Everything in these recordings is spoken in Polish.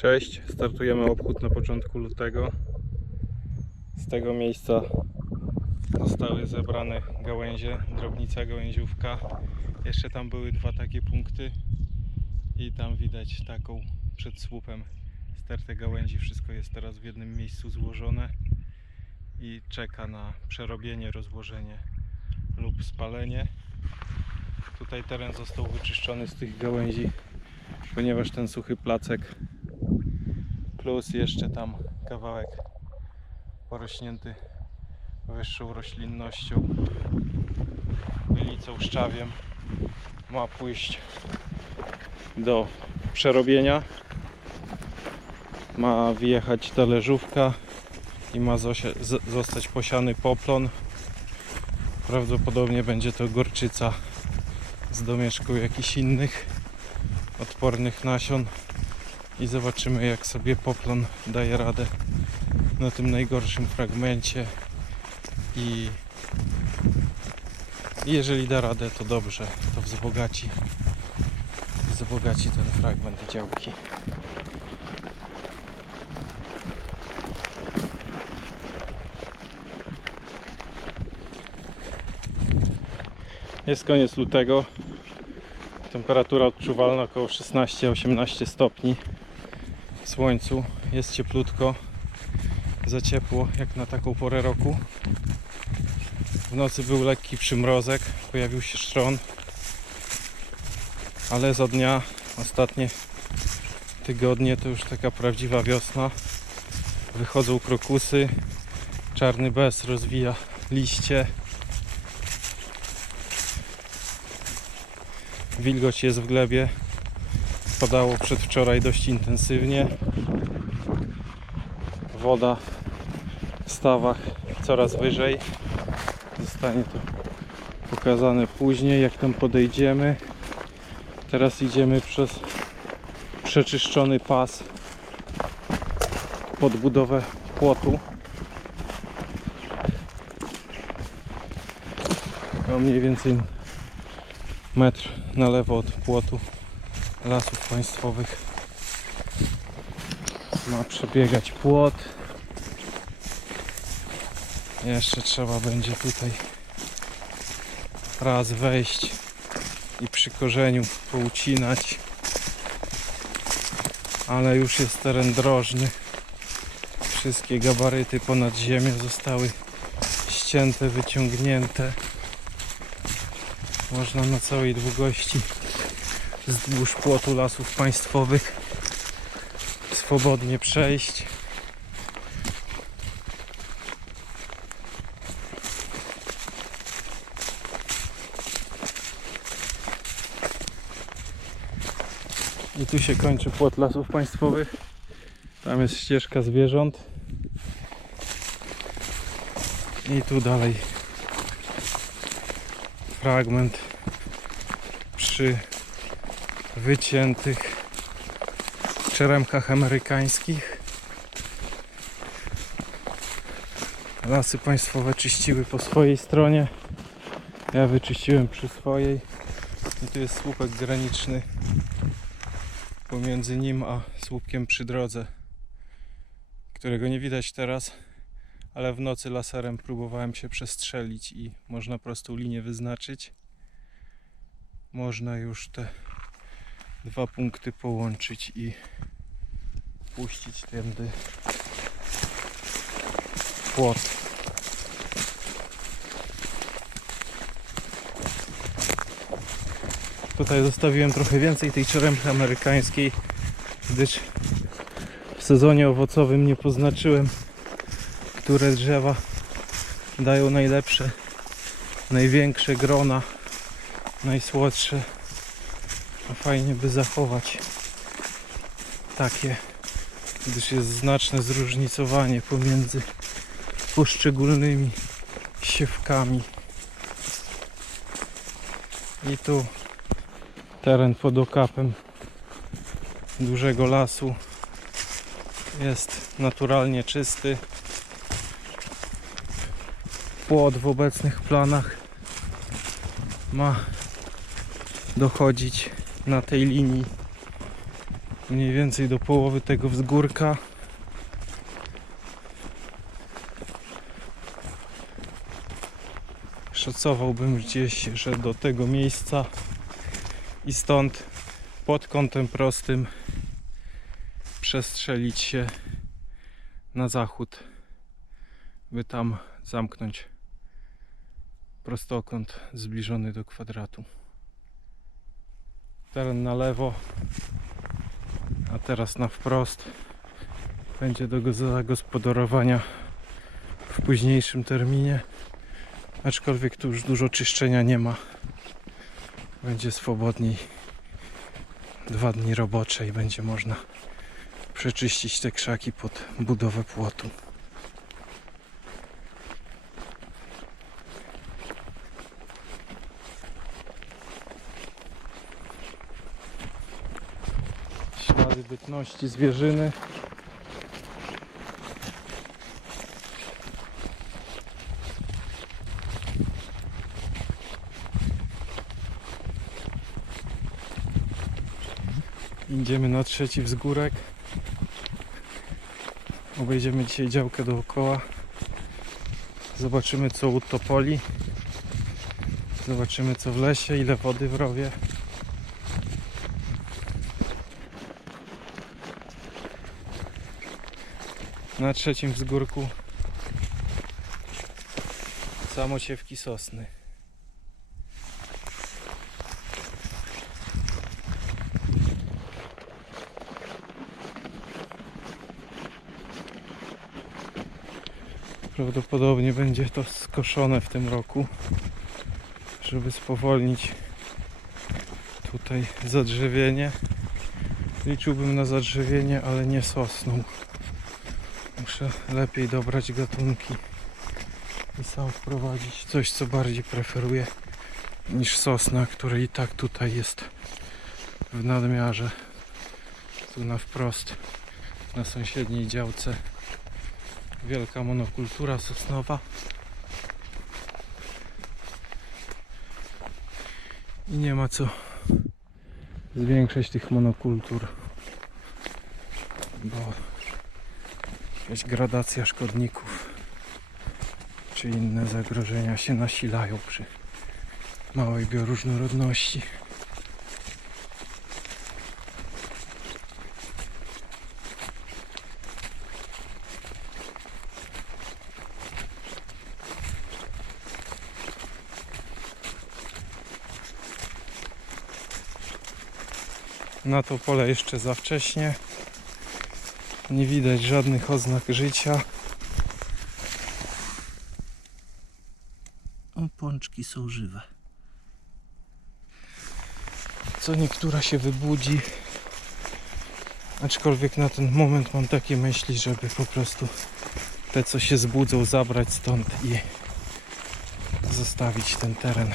Cześć, startujemy obchód na początku lutego. Z tego miejsca zostały zebrane gałęzie, drobnica gałęziówka. Jeszcze tam były dwa takie punkty i tam widać taką przed słupem stertę gałęzi. Wszystko jest teraz w jednym miejscu złożone i czeka na przerobienie, rozłożenie lub spalenie. Tutaj teren został wyczyszczony z tych gałęzi, ponieważ ten suchy placek plus jeszcze tam kawałek porośnięty wyższą roślinnością, bylicą, szczawiem ma pójść do przerobienia. Ma wjechać talerzówka i ma zostać posiany poplon. Prawdopodobnie będzie to gorczyca z domieszką jakichś innych odpornych nasion i zobaczymy jak sobie poplon daje radę na tym najgorszym fragmencie i jeżeli da radę to dobrze, to wzbogaci wzbogaci ten fragment działki. Jest koniec lutego. Temperatura odczuwalna około 16-18 stopni. Słońcu jest cieplutko, za ciepło jak na taką porę roku. W nocy był lekki przymrozek, pojawił się szron, ale za dnia ostatnie tygodnie to już taka prawdziwa wiosna. Wychodzą krokusy, czarny bez rozwija liście. Wilgoć jest w glebie. Padało przedwczoraj dość intensywnie. Woda w stawach coraz wyżej. Zostanie to pokazane później, jak tam podejdziemy. Teraz idziemy przez przeczyszczony pas pod budowę płotu. No mniej więcej metr na lewo od płotu lasów państwowych. Ma przebiegać płot. Jeszcze trzeba będzie tutaj raz wejść i przy korzeniu poucinać. Ale już jest teren drożny. Wszystkie gabaryty ponad ziemię zostały ścięte, wyciągnięte. Można na całej długości wzdłuż płotu lasów państwowych swobodnie przejść. I tu się kończy płot lasów państwowych. Tam jest ścieżka zwierząt. I tu dalej fragment przy wyciętych czeremkach amerykańskich. Lasy państwowe czyściły po swojej stronie. Ja wyczyściłem przy swojej. I tu jest słupek graniczny pomiędzy nim a słupkiem przy drodze, którego nie widać teraz, ale w nocy laserem próbowałem się przestrzelić i można prostą linię wyznaczyć. Można już te dwa punkty połączyć i puścić tędy płot. Tutaj zostawiłem trochę więcej tej czeremchy amerykańskiej, gdyż w sezonie owocowym nie poznaczyłem, które drzewa dają najlepsze, największe grona, najsłodsze. Fajnie by zachować takie, gdyż jest znaczne zróżnicowanie pomiędzy poszczególnymi siewkami. I tu teren pod okapem dużego lasu jest naturalnie czysty. Płot w obecnych planach ma dochodzić na tej linii mniej więcej do połowy tego wzgórka. Szacowałbym gdzieś, że do tego miejsca i stąd pod kątem prostym przestrzelić się na zachód, by tam zamknąć prostokąt zbliżony do kwadratu. Teren na lewo, a teraz na wprost będzie do go- zagospodarowania w późniejszym terminie. Aczkolwiek tu już dużo czyszczenia nie ma. Będzie swobodniej. Dwa dni robocze i będzie można przeczyścić te krzaki pod budowę płotu. Bytności zwierzyny. Idziemy na trzeci wzgórek. Obejdziemy dzisiaj działkę dookoła. Zobaczymy co u topoli. Zobaczymy co w lesie, ile wody w rowie. Na trzecim wzgórku samociewki sosny. Prawdopodobnie będzie to skoszone w tym roku, żeby spowolnić tutaj zadrzewienie. Liczyłbym na zadrzewienie, ale nie sosną. Muszę lepiej dobrać gatunki i sam wprowadzić coś, co bardziej preferuję niż sosna, której i tak tutaj jest w nadmiarze. Tu na wprost na sąsiedniej działce wielka monokultura sosnowa. I nie ma co zwiększać tych monokultur, bo jakaś gradacja szkodników czy inne zagrożenia się nasilają przy małej bioróżnorodności. Na to pole jeszcze za wcześnie. Nie widać żadnych oznak życia. O, pączki są żywe. Co niektóra się wybudzi. Aczkolwiek na ten moment mam takie myśli, żeby po prostu te co się zbudzą zabrać stąd i zostawić ten teren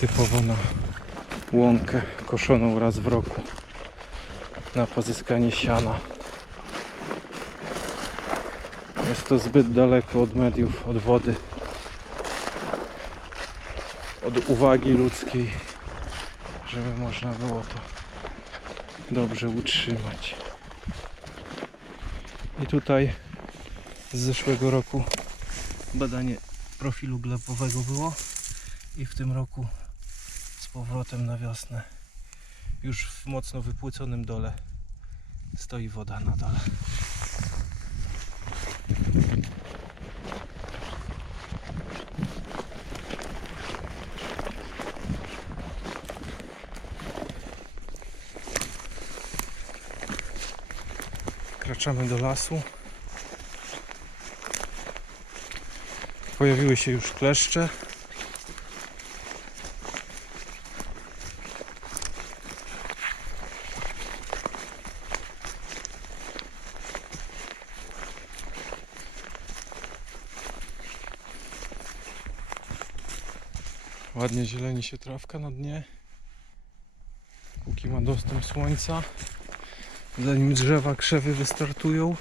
typowo na łąkę koszoną raz w roku na pozyskanie siana. Jest to zbyt daleko od mediów, od wody, od uwagi ludzkiej, żeby można było to dobrze utrzymać. I tutaj z zeszłego roku badanie profilu glebowego było i w tym roku z powrotem na wiosnę już w mocno wypłyconym dole stoi woda na dole. Wkraczamy do lasu. Pojawiły się już kleszcze. Ładnie zieleni się trawka na dnie. Póki ma dostęp słońca. Zanim drzewa, krzewy wystartują.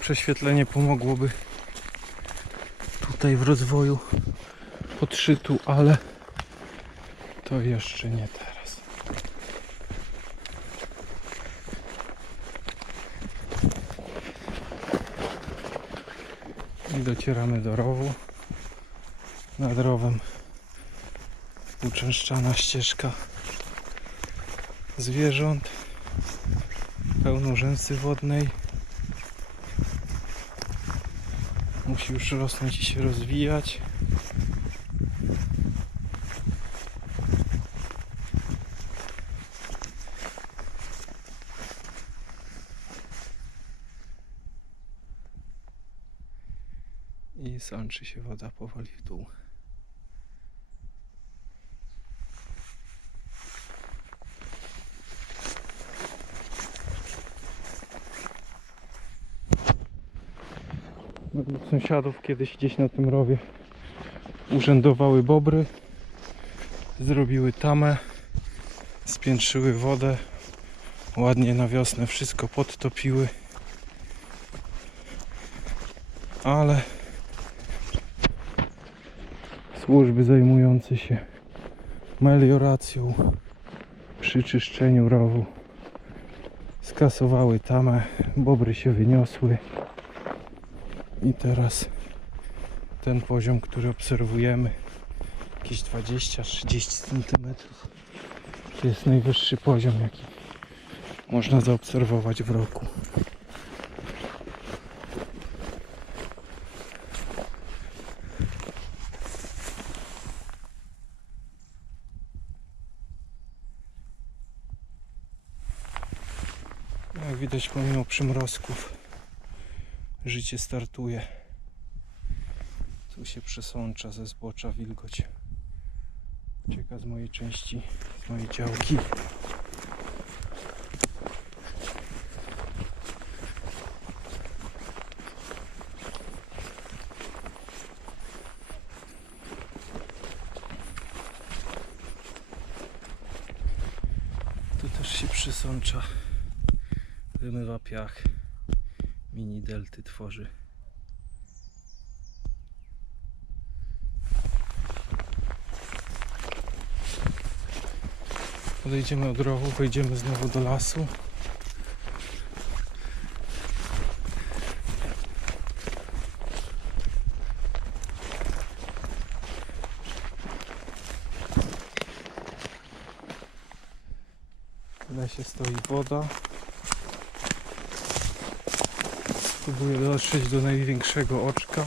Prześwietlenie pomogłoby tutaj w rozwoju podszytu, ale To jeszcze nie teraz. I docieramy do rowu. Nad rowem uczęszczana ścieżka zwierząt pełno rzęsy wodnej. Musi już rosnąć i się rozwijać. I sączy się woda powoli w dół. Według sąsiadów kiedyś gdzieś na tym rowie urzędowały bobry. Zrobiły tamę, spiętrzyły wodę. Ładnie na wiosnę wszystko podtopiły. Ale służby zajmujące się melioracją przy czyszczeniu rowu skasowały tamę, bobry się wyniosły. I teraz ten poziom, który obserwujemy, jakieś 20-30 cm, jest najwyższy poziom, jaki można zaobserwować w roku. Widać, pomimo przymrozków, życie startuje. Tu się przesącza ze zbocza wilgoć. Cieka z mojej części, z mojej działki. Tu też się przesącza. Wymywa piach. Mini delty tworzy. Podejdziemy od rowu, wejdziemy znowu do lasu. W lesie stoi woda. Próbuję dotrzeć do największego oczka.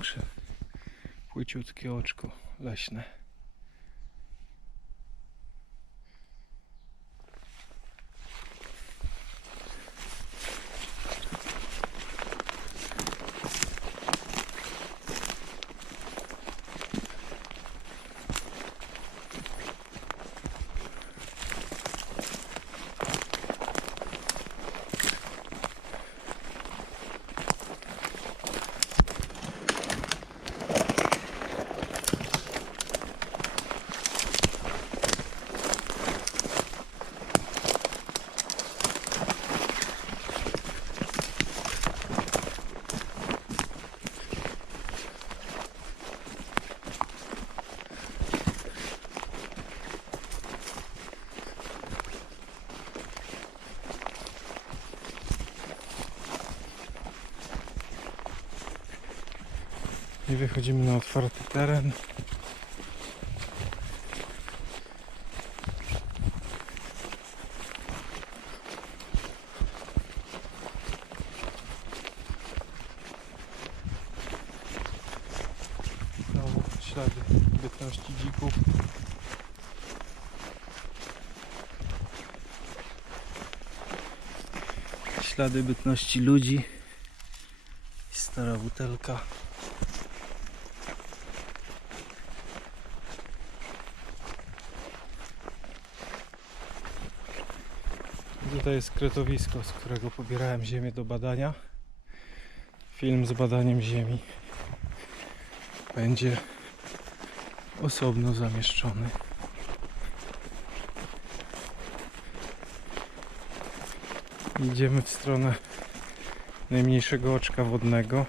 Jest największe. Płyciutkie oczko leśne. Wychodzimy na otwarty teren. Ślady bytności dzików. Ślady bytności ludzi. Stara butelka. Tutaj jest kretowisko, z którego pobierałem ziemię do badania. Film z badaniem ziemi będzie osobno zamieszczony. Idziemy w stronę najmniejszego oczka wodnego.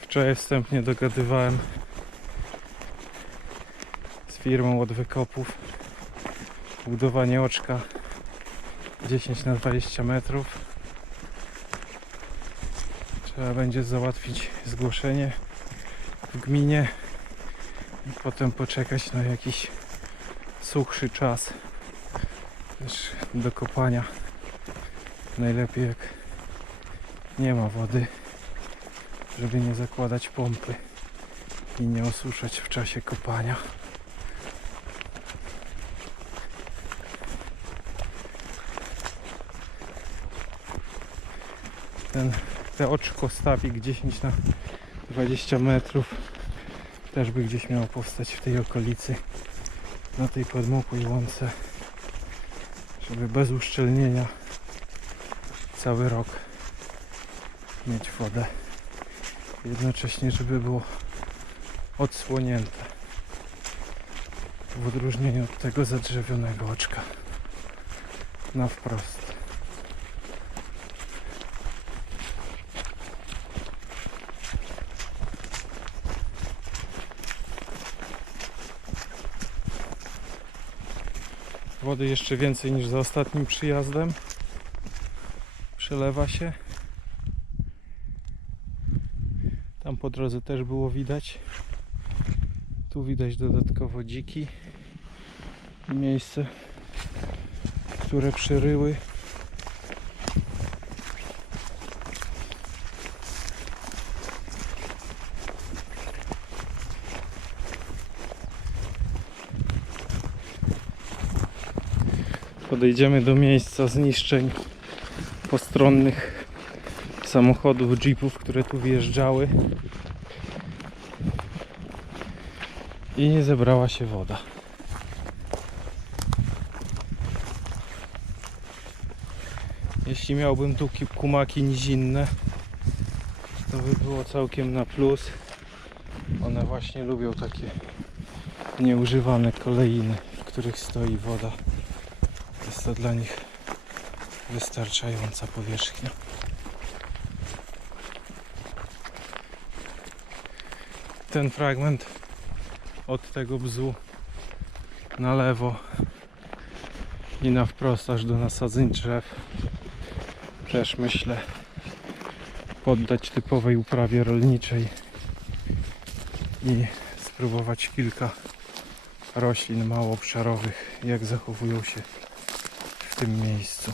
Wczoraj wstępnie dogadywałem z firmą od wykopów budowanie oczka 10 na 20 metrów. Trzeba będzie załatwić zgłoszenie w gminie i potem poczekać na jakiś suchszy czas też do kopania. Najlepiej jak nie ma wody, żeby nie zakładać pompy i nie osuszać w czasie kopania. Ten, te oczko stawik 10 na 20 metrów też by gdzieś miało powstać w tej okolicy na tej podmokłej łące żeby bez uszczelnienia cały rok mieć wodę. Jednocześnie żeby było odsłonięte w odróżnieniu od tego zadrzewionego oczka. Na wprost Wody jeszcze więcej niż za ostatnim przyjazdem. Przelewa się. Tam po drodze też było widać. Tu widać dodatkowo dziki. Miejsce, które przeryły. Podejdziemy do miejsca zniszczeń postronnych samochodów, jeepów, które tu wjeżdżały i nie zebrała się woda. Jeśli miałbym tu ki- kumaki nizinne, to by było całkiem na plus. One właśnie lubią takie nieużywane kolejny, w których stoi woda. To dla nich wystarczająca powierzchnia. Ten fragment od tego bzu na lewo i na wprost aż do nasadzeń drzew też myślę poddać typowej uprawie rolniczej i spróbować kilka roślin małoobszarowych jak zachowują się w tym miejscu.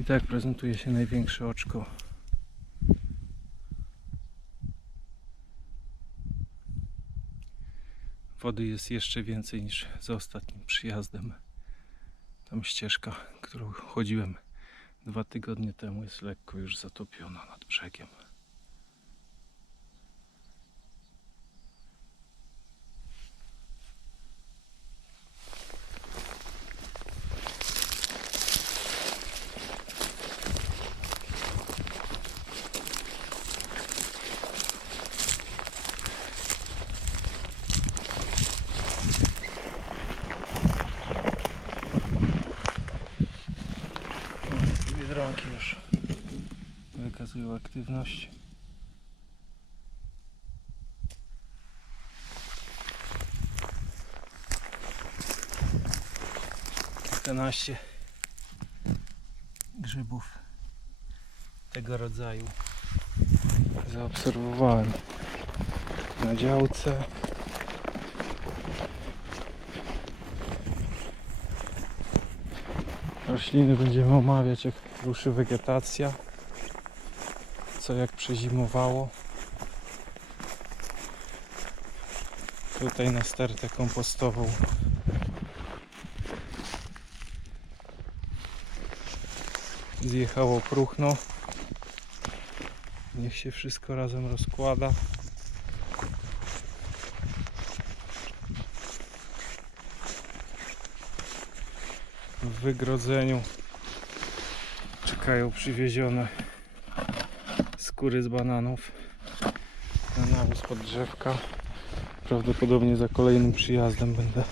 I tak prezentuje się największe oczko. Wody jest jeszcze więcej niż za ostatnim przyjazdem. Tam ścieżka, którą chodziłem dwa tygodnie temu, jest lekko już zatopiona nad brzegiem. Biedronki już aktywność. Kilkanaście grzybów tego rodzaju zaobserwowałem na działce. Rośliny będziemy omawiać jak ruszy wegetacja co jak przezimowało. Tutaj na stertę kompostową. Zjechało próchno. Niech się wszystko razem rozkłada. W wygrodzeniu czekają przywiezione skóry z bananów na nawóz pod drzewka. Prawdopodobnie za kolejnym przyjazdem będę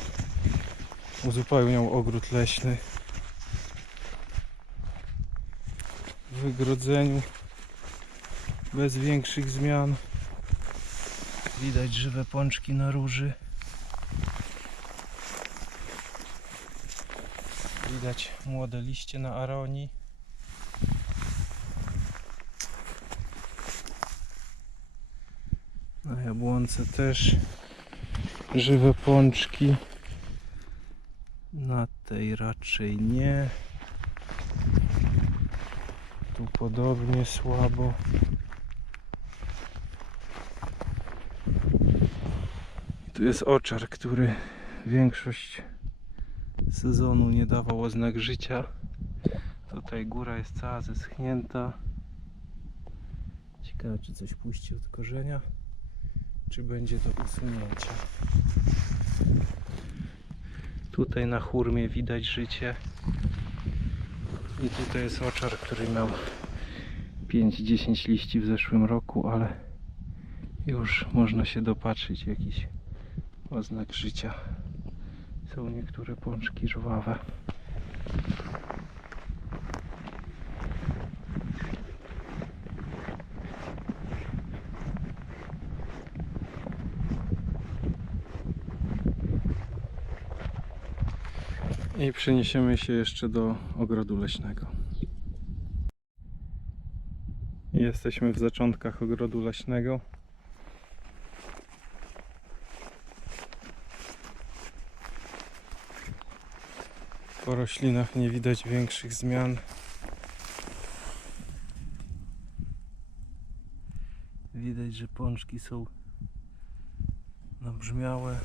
uzupełniał ogród leśny. W wygrodzeniu bez większych zmian. Widać żywe pączki na róży. Widać młode liście na aronii. Jabłonce też żywe pączki. Na tej raczej nie. Tu podobnie słabo. Tu jest oczar, który większość sezonu nie dawał oznak życia. Tutaj góra jest cała zeschnięta. Ciekawe, czy coś puści od korzenia, czy będzie do usunięcia. Tutaj na hurmie widać życie. I tutaj jest oczar, który miał 5-10 liści w zeszłym roku, ale już można się dopatrzyć jakiś oznak życia. Są niektóre pączki żwawe. I przeniesiemy się jeszcze do ogrodu leśnego. Jesteśmy w zaczątkach ogrodu leśnego. Po roślinach nie widać większych zmian. Widać, że pączki są nabrzmiałe.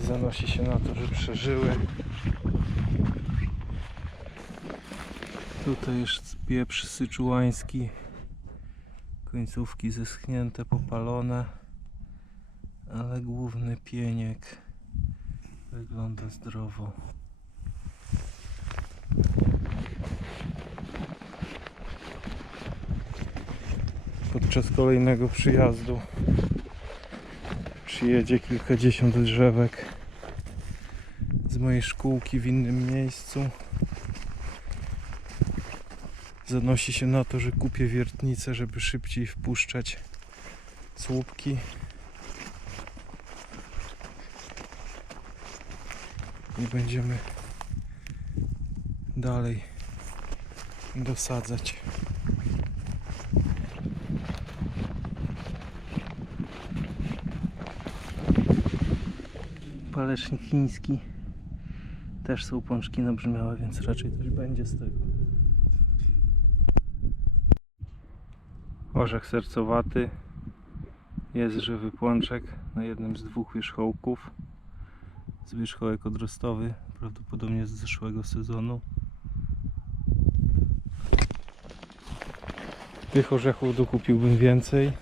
Zanosi się na to, że przeżyły. Tutaj jest pieprz syczułański. Końcówki zeschnięte, popalone. Ale główny pieniek wygląda zdrowo. Podczas kolejnego przyjazdu przyjedzie kilkadziesiąt drzewek z mojej szkółki w innym miejscu. Zanosi się na to, że kupię wiertnicę, żeby szybciej wpuszczać słupki. I będziemy dalej dosadzać. Palecznik chiński. Też są pączki nabrzmiałe, więc raczej coś będzie z tego. Orzech sercowaty. Jest żywy pączek na jednym z dwóch wierzchołków. Z wierzchołek odrostowy, prawdopodobnie z zeszłego sezonu. Tych orzechów dokupiłbym więcej.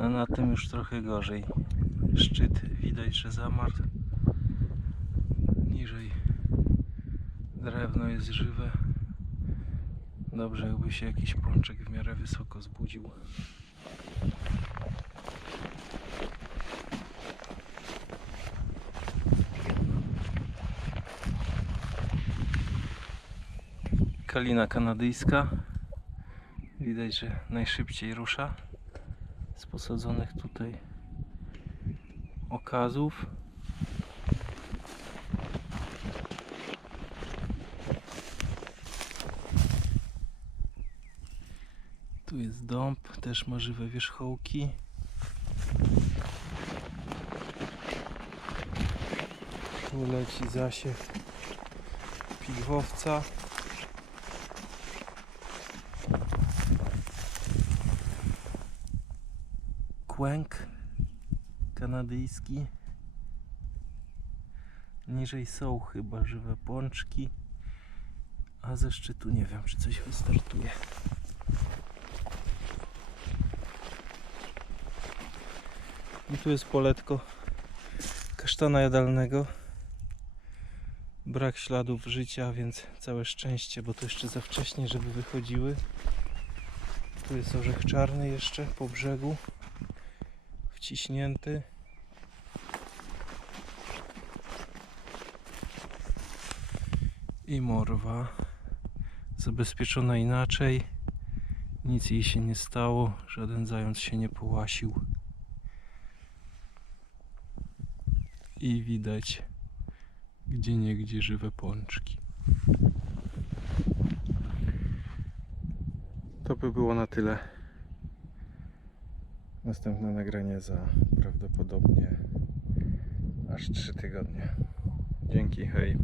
A na tym już trochę gorzej. Szczyt widać, że zamarł. Niżej drewno jest żywe. Dobrze, jakby się jakiś pączek w miarę wysoko zbudził. Kalina kanadyjska. Widać, że najszybciej rusza z posadzonych tutaj okazów. Tu jest dąb, też ma żywe wierzchołki. Tu leci zasiew pigwowca. Kłęk kanadyjski. Niżej są chyba żywe pączki. A ze szczytu nie wiem, czy coś wystartuje. I tu jest poletko kasztana jadalnego. Brak śladów życia, więc całe szczęście, bo to jeszcze za wcześnie, żeby wychodziły. Tu jest orzech czarny jeszcze po brzegu. Wciśnięty. I morwa. Zabezpieczona inaczej. Nic jej się nie stało. Żaden zając się nie połasił. I widać gdzie niegdzie żywe pączki. To by było na tyle. Następne nagranie za prawdopodobnie aż 3 tygodnie. Dzięki, hej.